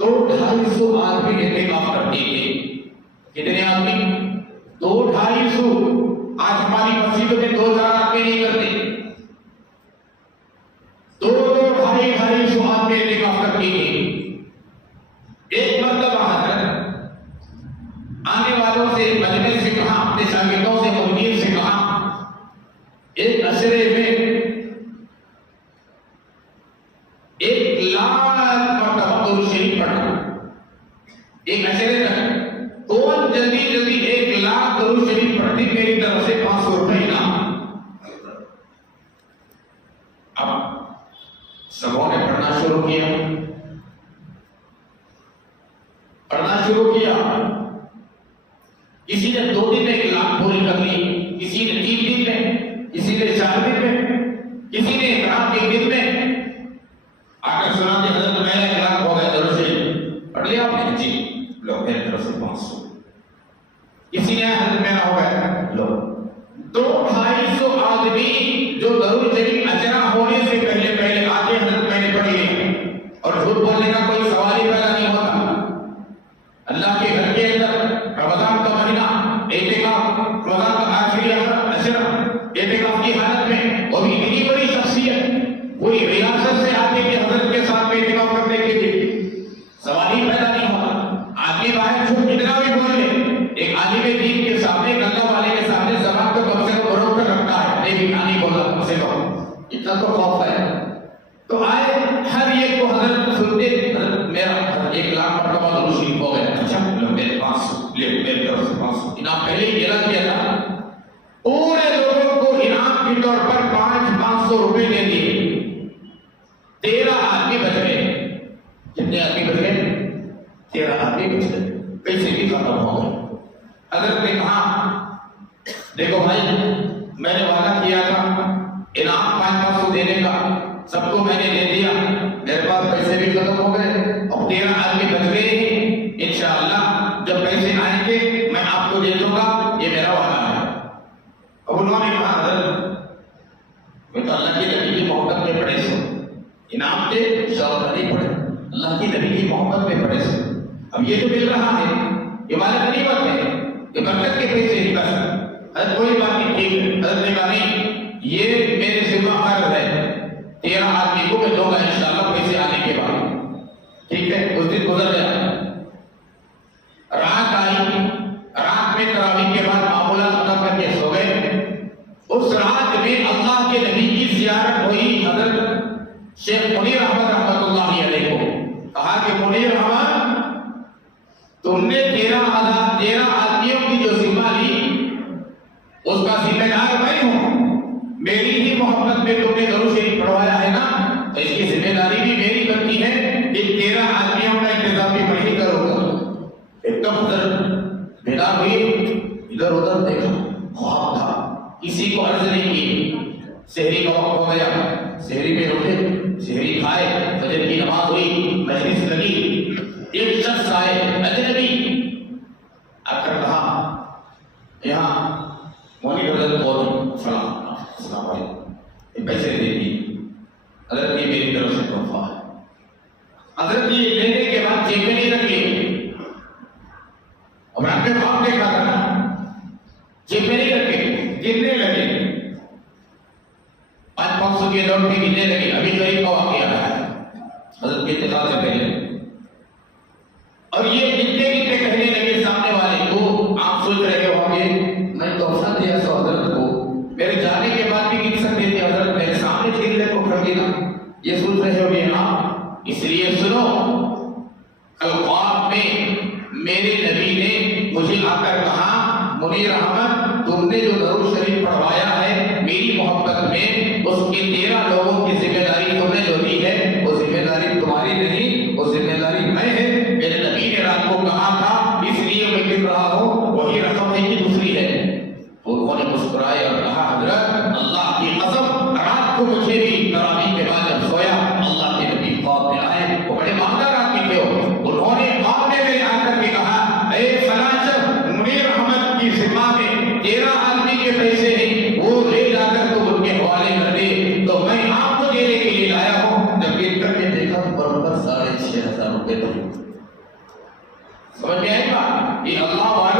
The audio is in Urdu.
200-250 آدمی اعتکاف کرتے تھے. کتنے آدمی؟ 200-250. آج ہماری مسجدوں میں 2000 آدمی نہیں کرتے. 200-250 آدمی اعتکاف کرتے تھے. ایک مرتبہ حضرت آنے والوں سے مجلس سے کہا، اپنے شاگردوں سے مدیر سے کہا، ایک عشرے میں 1,00,000 مرتبہ درود شریف پڑھنا. ایک عشرے تک کون جلدی جلدی 1,00,000 درود شریف پڑھتی، میری طرف سے 500 روپے انعام. اب سبوں نے پڑھنا شروع کیا. کسی نے 2 دن میں 1,00,000 پوری کر لی، کسی نے 3 دن میں، کسی نے 4 دن میں، کسی نے رات کے دن میں. آ کر سنا کہ حضرت میرا 1,00,000 ہو گیا درود شریف پڑھ لیا آپ نے؟ جی لو میری طرف سے 500. کسی نے حضرت میرا ہو گیا لو. 200-250 آدمی جو درود شریف اجرا ہونے سے پہلے پہلے آتے حضرت میں نے پڑھ لیا. اور جھوٹ بولنے کا کوئی سوال ہی پیدا نہیں ہوتا. اللہ کے گھر کے اندر رمضان کا مہینہ اعتکاف، رمضان کا آخری عشرہ اعتکاف کی حالت میں، وہ بھی اتنی بڑی شخصیت، کوئی ریاست سے آتے کہ حضرت کے ساتھ میں اعتکاف کرنے کے لیے سوال ہی پیدا نہیں ہوتا. آدمی باہر جھوٹ کتنا بھی بول لے، ایک عالم دین کے سامنے، گنگا والے کے سامنے زبان کو کم سے کم بروک کر رکھتا ہے، نہیں بھی نہیں بولا کم سے کم، اتنا تو خوف ہے. تو آئے ہر ایک کو حضرت سنتے، حضرت میرا 1,00,000 مرتبہ درود شریف ہو گیا. اچھا میرے 500 لے، میری طرف سے 500 انعام پہلے ہی اعلان کیا تھا. پورے لوگوں کو انعام کے طور پر 500 روپے دے دیے. 13 آدمی بچ گئے. کتنے آدمی بچ گئے؟ 13 آدمی بچ گئے. پیسے بھی ختم ہو گئے. حضرت نے کہا دیکھو بھائی، میں نے وعدہ کیا تھا انعام 500 دینے کا، سب کو میں نے دے دیا، میرے پاس پیسے بھی ختم ہو گئے، اب 13 آدمی بچ گئے ہیں. انشاءاللہ جب پیسے آئیں گے میں آپ کو دے دوں گا، یہ میرا وعدہ ہے. اب انہوں نے کہا حضرت میں تو اللہ کی نبی کی محبت میں پڑے سو، انعام دے شوق نہیں پڑے، اللہ کی نبی کی محبت میں پڑے سو. اب یہ جو مل رہا ہے یہ ہماری غنیمت ہے، یہ برکت کے پیسے نہیں بس. حضرت کوئی بات نہیں، ٹھیک ہے. حضرت نے کہا نہیں، یہ میرے ذمہ فرض ہے، 13 آدمی کو میں دوں گا انشاءاللہ پیسے آنے کے بعد. ٹھیک ہے. اس دن گزر گیا، رات آئی، رات میں تراویح کے بعد معمولات ختم کر کے سو گئے. اس رات میں اللہ کے نبی کی زیارت ہوئی. حضرت شیخ منیر احمد رحمۃ اللہ علیہ کو کہا کہ منیر احمد، تم نے 13 آدمیوں کی جو ذمہ لی اس کا ذمہ دار میں ہوں. میری ہی محبت میں تم نے درود شریف پڑھوایا ہے نا، تو اس کی ذمہ داری بھی میری بنتی ہے کہ 13 آدمیوں کا انتظام بھی میں ہی کروں گا. ایک دم حضرت بیدار ہوئی، ادھر ادھر دیکھا، خواب تھا، کسی کو عرض نہیں کی. سحری کا وقت ہو گیا، سحری میں اٹھے، سحری کھائے، فجر کی نماز ہوئی، مجلس لگی. ایک شخص آئے اجنبی، آ کر کہا یہاں مونی حضرت بہت سلام، السلام علیکم، پیسے دے دیے. حضرت یہ میری طرف سے تحفہ ہے. حضرت یہ لینے کے بعد جیب میں نہیں رکھ لیے، اور آپ نے خواب دیکھا تھا نا، جیب میں نہیں رکھے، گننے لگے. 500 کے نوٹ بھی گننے لگے. ابھی غریب کا واقعہ ہے حضرت کے انتقال سے پہلے. اور یہ گنتے گنتے کہنے لگے سامنے والے کو، آپ سوچ رہے ہو کہ میں تحفہ دیا سو حضرت کو، میرے جانے کے بعد بھی گن سکتے تھے، حضرت میرے سامنے گننے کو کر دینا، یہ سوچ رہے ہو کہ ہاں. اس لیے سنو، کل خواب میں میرے نبی نے مجھے آ کر کہا منیر احمد، تم نے جو درود شریف پڑھوایا ہے میری محبت میں، اس کے 13 لوگوں کی ذمہ داری تم نے جو دی ہے، وہ ذمہ داری تمہاری نہیں، وہ ذمہ داری میں ہے. میرے نبی نے رات کو کہا تھا، اس لیے میں گر رہا ہوں، وہی رقم ہے کہ دوسری ہے. انہوں نے مسکرائے اور کہا حضرت اللہ کی قسم، رات کو مجھے بھی تراویح کے بعد جب سویا اللہ کے نبی خواب میں آئے، وہ بڑے مالدار آدمی تھے. انہوں نے خواب میں آ کر کے کہا اے فلاں شخص، منیر احمد کی ذمہ میں 13 آدمی کے پیسے ہیں، وہ لے جا کر تو ان کے حوالے کر دے. تو میں آپ کو دینے کے لیے لایا ہوں. جب گر کر کے دیکھا تو برابر 6,500 ہوتے تھے. سمجھ میں آئی بات؟ یہ اللہ